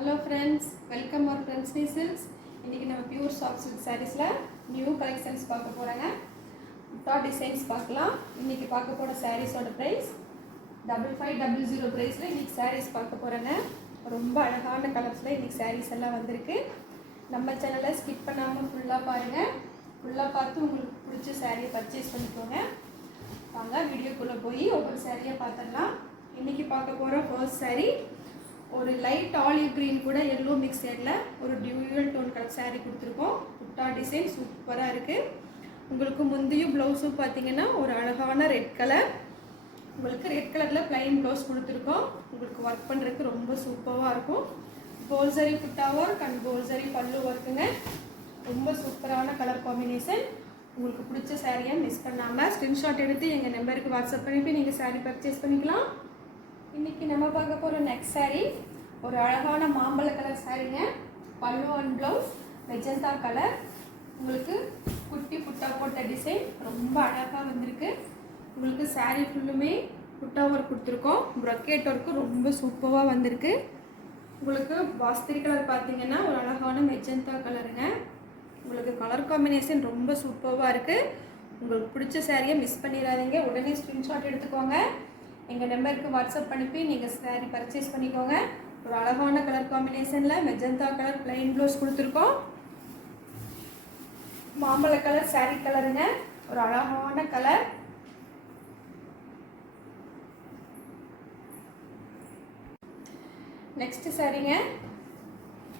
Hello friends, welcome our friends Silks. இன்னைக்கு நம்ம pure soft silk சாரீஸ்ல நியூ கலெக்ஷன்ஸ் பார்க்க போறாங்க. புட்டா டிசைன்ஸ் பார்க்கலாம். இன்னைக்கு பார்க்க போற சாரீஸோட பிரைஸ் 5500 பிரைஸ்ல இன்னைக்கு சாரீஸ் பார்க்க போறாங்க. ரொம்ப அழகான கலர்ஸ்ல இன்னைக்கு சாரீஸ் எல்லாம் வந்திருக்கு. நம்ம சேனலை ஸ்கிப் பண்ணாம ஃபுல்லா பாருங்க. ஃபுல்லா பார்த்து உங்களுக்கு பிடிச்ச சாரியை பர்ச்சேஸ் பண்ணிக்கோங்க. வாங்க வீடியோக்குள்ள போய் ஒவ்வொரு சாரியை பார்த்துடலாம். இன்னைக்கு பார்க்க போற ஃபர்ஸ்ட் சாரி ஒரு லைட் ஆலிவ் கிரீன் கூட எல்லோ மிக்ஸ் ஷேட்ல ஒரு டியூயல் டோன் கலர் saree கொடுத்துருக்கோம். புட்டா டிசைன் சூப்பராக இருக்குது. உங்களுக்கு முந்தையும் ப்ளவுஸும் பார்த்தீங்கன்னா ஒரு அழகான ரெட் கலர், உங்களுக்கு ரெட் கலரில் பிளைன் ப்ளவுஸ் கொடுத்துருக்கோம். உங்களுக்கு ஒர்க் பண்ணுறதுக்கு ரொம்ப சூப்பராக இருக்கும். கோல்சரி புட்டா ஒர்க் அண்ட் கோல்சரி பல்லு ஒர்க்குங்க. ரொம்ப சூப்பரான கலர் காம்பினேஷன். உங்களுக்கு பிடிச்ச சாரியை மிஸ் பண்ணாமல் ஸ்க்ரீன்ஷாட் எடுத்து எங்கள் நம்பருக்கு வாட்ஸ்அப் பண்ணிவிட்டு நீங்கள் சாரீ பர்ச்சேஸ் பண்ணிக்கலாம். இன்றைக்கி நம்ம பார்க்க போகிற நெக்ஸ்ட் சாரீ ஒரு அழகான மாம்பழ கலர் சாரீங்க. பல்லு அண்ட் ப்ளவுஸ் மெஜந்தா கலர். உங்களுக்கு குட்டி புட்டா போட்ட டிசைன் ரொம்ப அழகாக வந்திருக்கு. உங்களுக்கு சாரீ ஃபுல்லுமே புட்டா ஒர்க் கொடுத்துருக்கோம். ப்ரொக்கேட் ஒர்க்கு ரொம்ப சூப்பராக வந்திருக்கு. உங்களுக்கு வாஸ்திரி கலர் பார்த்தீங்கன்னா ஒரு அழகான மெஜந்தா கலருங்க. உங்களுக்கு கலர் காம்பினேஷன் ரொம்ப சூப்பராக இருக்குது. உங்களுக்கு பிடிச்ச சாரியை மிஸ் பண்ணிடாதீங்க. உடனே ஸ்க்ரீன்ஷாட் எடுத்துக்கோங்க. எங்கள் நம்பருக்கு வாட்ஸ்அப் பண்ணிப்பி நீங்கள் சாரீ பர்ச்சேஸ் பண்ணிக்கோங்க. ஒரு அழகான கலர் காம்பினேஷனில் மெஜந்தா கலர் பிளைன் ப்ளவுஸ் கொடுத்துருக்கோம். மாம்பழ கலர் சாரீ கலருங்க. ஒரு அழகான கலர். நெக்ஸ்ட் சாரீங்க.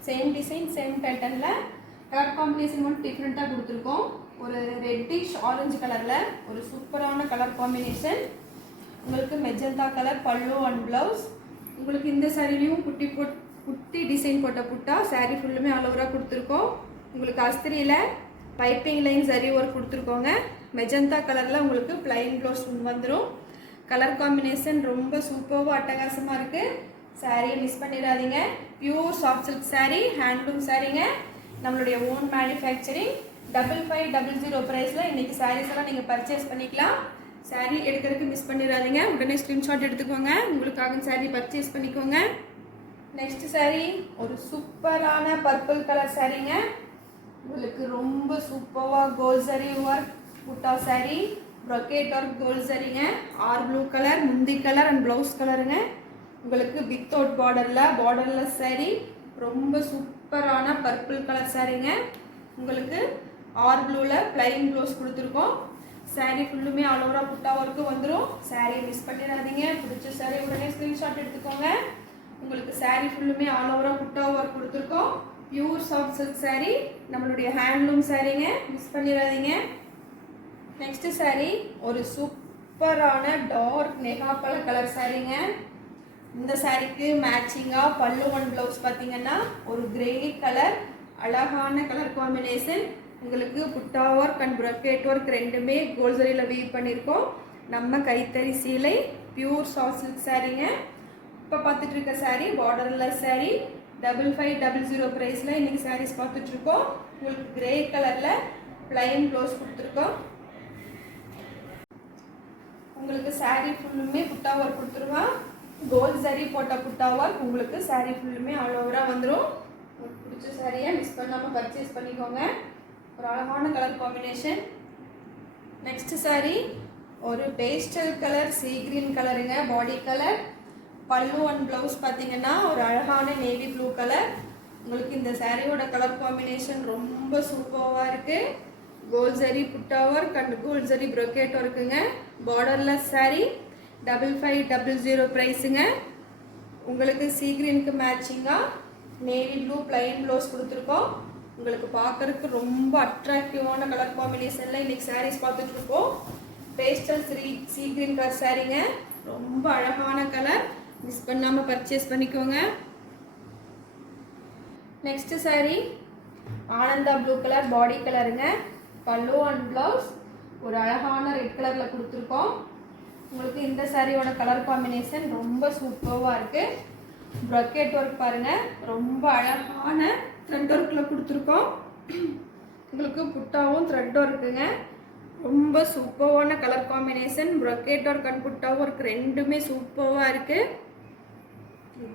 சேம் டிசைன் சேம் பேட்டர்னில் கலர் காம்பினேஷன் மட்டும் டிஃப்ரெண்ட்டாக கொடுத்துருக்கோம். ஒரு ரெட்டிஷ் ஆரஞ்சு கலரில் ஒரு சூப்பரான கலர் காம்பினேஷன். உங்களுக்கு magenta colour pallu and blouse. உங்களுக்கு இந்த சாரிலையும் குட்டி டிசைன் போட்ட புட்டா சாரீ ஃபுல்லுமே ஆல் ஓவராக கொடுத்துருக்கோம். உங்களுக்கு அஸ்திரியில் பைப்பிங் லைன் சரி ஒர்க் கொடுத்துருக்கோங்க. மெஜந்தா கலரில் உங்களுக்கு பிளைன் ப்ளவுஸ் வந்துடும். கலர் காம்பினேஷன் ரொம்ப சூப்பராக அட்டகாசமாக இருக்குது. சாரியை மிஸ் பண்ணிடாதீங்க. Pure soft silk sari, handloom சாரீங்க. நம்மளுடைய ஓன் மேனுஃபேக்சரிங். 5500 ப்ரைஸில் இன்றைக்கி சாரீஸ் எல்லாம் நீங்கள் பர்ச்சேஸ் பண்ணிக்கலாம். சாரீ எடுக்கிறதுக்கு மிஸ் பண்ணிடாதீங்க. உடனே ஸ்க்ரீன்ஷாட் எடுத்துக்கோங்க. உங்களுக்காக சாரீ பர்ச்சேஸ் பண்ணிக்கோங்க. நெக்ஸ்ட் சாரீ ஒரு சூப்பரான பர்பிள் கலர் சாரீங்க. உங்களுக்கு ரொம்ப சூப்பராக கோல்சரி work butta sari, brocade work கோல்சரிங்க. ஆர் ப்ளூ கலர் முந்தி கலர் அண்ட் ப்ளவுஸ் கலருங்க. உங்களுக்கு வித்தவுட் பார்டரில் சாரீ. ரொம்ப சூப்பரான பர்பிள் கலர் சாரீங்க. உங்களுக்கு ஆர் ப்ளூவில் பிளைன் ப்ளவுஸ் கொடுத்துருக்கோம். சாரீ ஃபுல்லுமே ஆல் ஓவராக புட்டா ஒர்க்கு வந்துடும். சாரியை மிஸ் பண்ணிடாதீங்க. பிடிச்ச சாரீ உடனே ஸ்க்ரீன்ஷாட் எடுத்துக்கோங்க. உங்களுக்கு சாரீ ஃபுல்லுமே ஆல் ஓவராக புட்டா ஒர்க் கொடுத்துருக்கோம். பியூர் சாஃப்ட் சில்க் சாரீ, நம்மளுடைய ஹேண்ட்லூம் சாரீங்க. மிஸ் பண்ணிடாதீங்க. நெக்ஸ்ட் சாரீ ஒரு சூப்பரான டார்க் நெகாப்பழ கலர் சாரீங்க. இந்த சாரீக்கு மேட்சிங்காக பல்லு ஒன் ப்ளவுஸ் பார்த்தீங்கன்னா ஒரு கிரே கலர் அழகான கலர் காம்பினேஷன். உங்களுக்கு புட்டா ஒர்க் அண்ட் ப்ரொக்கேட் ஒர்க் ரெண்டுமே கோல்சரியில் வீவ் பண்ணியிருக்கோம். நம்ம கைத்தறி சீலை பியூர் சாஃப்ட் சில்க் சாரீங்க. இப்போ பார்த்துட்டு இருக்க சாரீ பார்டர்லெஸ் சாரீ. 5500 ப்ரைஸில் இன்றைக்கி சாரீஸ் பார்த்துட்ருக்கோம். உங்களுக்கு கிரே கலரில் பிளைன் ப்ளவுஸ் கொடுத்துருக்கோம். உங்களுக்கு சாரீ ஃபுல்லுமே புட்டா ஒர்க் கொடுத்துருவோம். கோல்ட் சரி போட்ட புட்டா ஒர்க் உங்களுக்கு சாரீ ஃபுல்லுமே ஆல் ஓவராக வந்துடும். உங்களுக்கு பிடிச்ச சாரியை மிஸ் பண்ணாமல் பர்ச்சேஸ் பண்ணிக்கோங்க. ஒரு அழகான கலர் காம்பினேஷன். நெக்ஸ்ட் சாரீ ஒரு பேஸ்டல் கலர் சீ கிரீன் கலருங்க. பாடி கலர். பல்லு அண்ட் ப்ளவுஸ் பார்த்தீங்கன்னா ஒரு அழகான நேவி ப்ளூ கலர். உங்களுக்கு இந்த சாரியோட கலர் காம்பினேஷன் ரொம்ப சூப்பராக இருக்குது. கோல்சரி புட்டா ஒர்க் அண்ட் கோல்சரி ப்ரொக்கேட் ஒர்க்குங்க. பார்டர்லெஸ் சாரீ. 5500 ப்ரைஸுங்க. உங்களுக்கு சீ கிரீனுக்கு மேட்சிங்காக நேவி ப்ளூ பிளைன் ப்ளவுஸ் கொடுத்துருக்கோம். உங்களுக்கு பார்க்கறதுக்கு ரொம்ப அட்ராக்டிவான கலர் காம்பினேஷனில் இன்றைக்கி சாரீஸ் பார்த்துட்ருக்கோம். பேஸ்டல் சீ கிரீன் கலர் சாரீங்க. ரொம்ப அழகான கலர். மிஸ் பண்ணாமல் பர்ச்சேஸ் பண்ணிக்கோங்க. Next sari Ananda blue colour body கலருங்க. பல்லு அண்ட் ப்ளவுஸ் ஒரு அழகான ரெட் கலரில் கொடுத்துருக்கோம். உங்களுக்கு இந்த சாரியோட கலர் காம்பினேஷன் ரொம்ப சூப்பராக இருக்குது. ப்ரொக்கேட் ஒர்க் பாருங்கள். ரொம்ப அழகான த்ரெட் ஒர்க்கில் கொடுத்துருக்கோம். உங்களுக்கு புட்டாவும் த்ரெட் ஒர்க்குங்க. ரொம்ப சூப்பரான colour combination. Brocade work and butta work ரெண்டுமே சூப்பராக இருக்குது.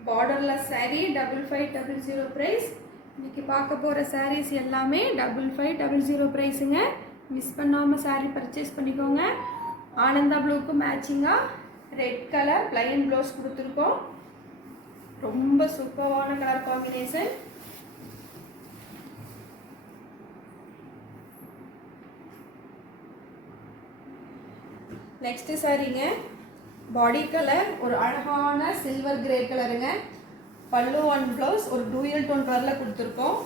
Borderless saree 5500 price. இன்றைக்கி பார்க்க போகிற sarees எல்லாமே 5500 ப்ரைஸுங்க. மிஸ் பண்ணாமல் saree பர்ச்சேஸ் பண்ணிக்கோங்க. ஆனந்தா ப்ளூக்கு மேட்சிங்காக ரெட் கலர் ப்ளைன் ப்ளவுஸ் கொடுத்துருக்கோம். ரொம்ப சூப்பரான கலர் காம்பினேஷன். நெக்ஸ்ட் சாரீங்க பாடி கலர் ஒரு அழகான சில்வர் கிரே கலருங்க. பல்லு ஒன் ப்ளவுஸ் ஒரு டூயல் டோன் கலரில் கொடுத்துருக்கோம்.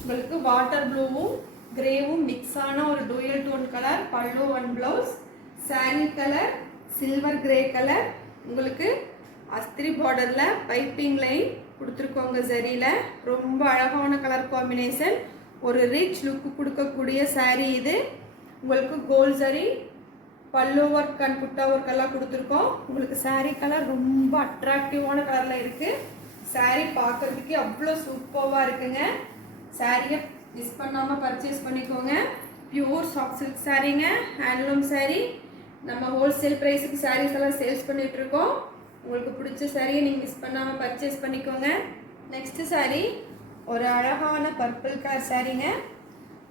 உங்களுக்கு வாட்டர் ப்ளூவும் கிரேவும் மிக்ஸான ஒரு dual tone colour pallu one blouse. Sari colour silver grey colour. உங்களுக்கு அஸ்திரி பார்டரில் பைப்பிங் லைன் கொடுத்துருக்கோங்க சரியில். ரொம்ப அழகான கலர் காம்பினேஷன். ஒரு ரிச் லுக்கு கொடுக்கக்கூடிய சாரீ இது. உங்களுக்கு கோல்ட் சரி பல்லு ஒர்க் அண்ட் புட்டா ஒர்க் எல்லாம் கொடுத்துருக்கோம். உங்களுக்கு சாரீ கலர் ரொம்ப அட்ராக்டிவான கலரில் இருக்குது. சாரீ பார்க்குறதுக்கு அவ்வளோ சூப்பராக இருக்குங்க. சாரியை மிஸ் பண்ணாமல் பர்ச்சேஸ் பண்ணிக்கோங்க. பியூர் சாஃப்ட் சில்க் சாரீங்க, ஹேண்ட்லூம் சாரீ. நம்ம ஹோல்சேல் ப்ரைஸுக்கு சாரீஸ் எல்லாம் சேல்ஸ் பண்ணிகிட்ருக்கோம். உங்களுக்கு பிடிச்ச சாரியை நீங்கள் மிஸ் பண்ணாமல் பர்ச்சேஸ் பண்ணிக்கோங்க. நெக்ஸ்ட்டு சாரீ ஒரு அழகான பர்பிள் கலர் சாரீங்க.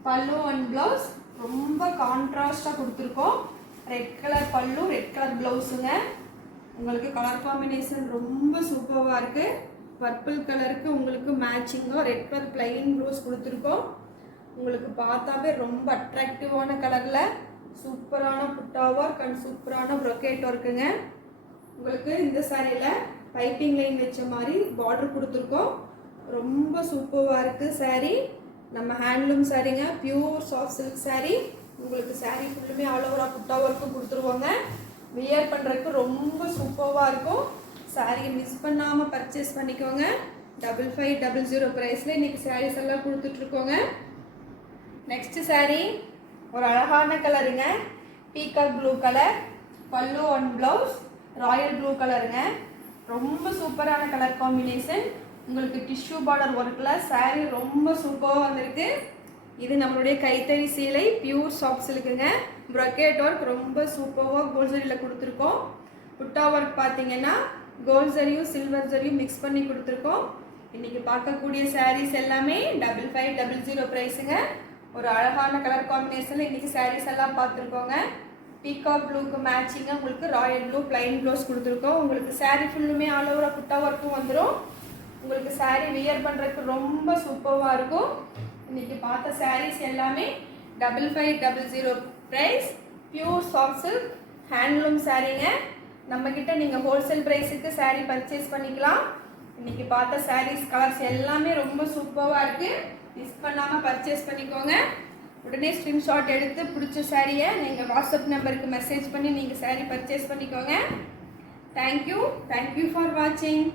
பல்லு அண்ட் ப்ளவுஸ் ரொம்ப கான்ட்ராஸ்டாக கொடுத்துருக்கோம். ரெட் கலர் பல்லு ரெட் கலர் ப்ளவுஸுங்க. உங்களுக்கு கலர் காம்பினேஷன் ரொம்ப சூப்பராக இருக்குது. பர்பிள் கலருக்கு உங்களுக்கு மேட்சிங்காக ரெட் கலர் ப்ளைன் ப்ளவுஸ் கொடுத்துருக்கோம். உங்களுக்கு பார்த்தாவே ரொம்ப அட்ராக்டிவான கலரில் சூப்பரான புட்டா ஒர்க் அண்ட் சூப்பரான ப்ரொக்கேட் ஒர்க்குங்க. உங்களுக்கு இந்த சாரியில் பைப்பிங் லைன் வச்ச மாதிரி பார்டர் கொடுத்துருக்கோம். ரொம்ப சூப்பராக இருக்குது சாரீ. நம்ம ஹேண்ட்லூம் சாரீங்க, பியூர் சாஃப்ட் சில்க் சாரீ. உங்களுக்கு சாரீ ஃபுல்லுமே ஆல் ஓவராக புட்டா ஒர்க்கும் கொடுத்துருவாங்க. வியர் பண்ணுறதுக்கு ரொம்ப சூப்பராக இருக்கும். சாரியை மிஸ் பண்ணாமல் பர்ச்சேஸ் பண்ணிக்கோங்க. 5500 ப்ரைஸில் இன்றைக்கி சாரீஸ் எல்லாம் கொடுத்துட்ருக்கோங்க. நெக்ஸ்ட்டு சாரீ ஒரு அழகான கலருங்க. Peacock blue colour. Pallu one blouse Royal blue கலருங்க. ரொம்ப சூப்பரான கலர் காம்பினேஷன். உங்களுக்கு டிஷ்யூ பார்டர் ஒர்க்கில் சாரீ ரொம்ப சூப்பராக வந்திருக்கு. இது நம்மளுடைய கைத்தறி சீலை பியூர் சாஃப்ட் சில்க்குங்க. ப்ரொக்கேட் ஒர்க் ரொம்ப சூப்பராக கோல்ட் ஜரியில் கொடுத்துருக்கோம். புட்டா ஒர்க் பார்த்தீங்கன்னா கோல்ட் ஜரியும் சில்வர் ஜரியும் மிக்ஸ் பண்ணி கொடுத்துருக்கோம். இன்றைக்கி பார்க்கக்கூடிய சாரீஸ் எல்லாமே 5500 ப்ரைஸுங்க. ஒரு அழகான கலர் காம்பினேஷனில் இன்றைக்கி சாரீஸ் எல்லாம் பார்த்துருக்கோங்க. பீகாக் ப்ளூக்கு மேட்சிங்காக உங்களுக்கு ராயல் ப்ளூ ப்ளைன் ப்ளவுஸ் கொடுத்துருக்கோம். உங்களுக்கு சாரீ ஃபுல்லுமே ஆல் ஓவராக புட்டா ஒர்க்கும் வந்துடும். உங்களுக்கு சாரீ வியர் பண்ணுறதுக்கு ரொம்ப சூப்பராக இருக்கும். இன்றைக்கி பார்த்த சாரீஸ் எல்லாமே 5500 price. Pure soft silk handloom சாரீங்க. நம்மக்கிட்ட நீங்கள் ஹோல்சேல் ப்ரைஸுக்கு சாரீ பர்ச்சேஸ் பண்ணிக்கலாம். இன்றைக்கி பார்த்த சாரீஸ் கலர்ஸ் எல்லாமே ரொம்ப சூப்பராக இருக்குது. மிஸ் பண்ணாமல் பர்ச்சேஸ் பண்ணிக்கோங்க. உடனே ஸ்க்ரீன்ஷாட் எடுத்து பிடிச்ச சாரியை நீங்கள் வாட்ஸ்அப் நம்பருக்கு மெசேஜ் பண்ணி நீங்கள் சாரீ பர்ச்சேஸ் பண்ணிக்கோங்க. தேங்க்யூ ஃபார் வாட்சிங்.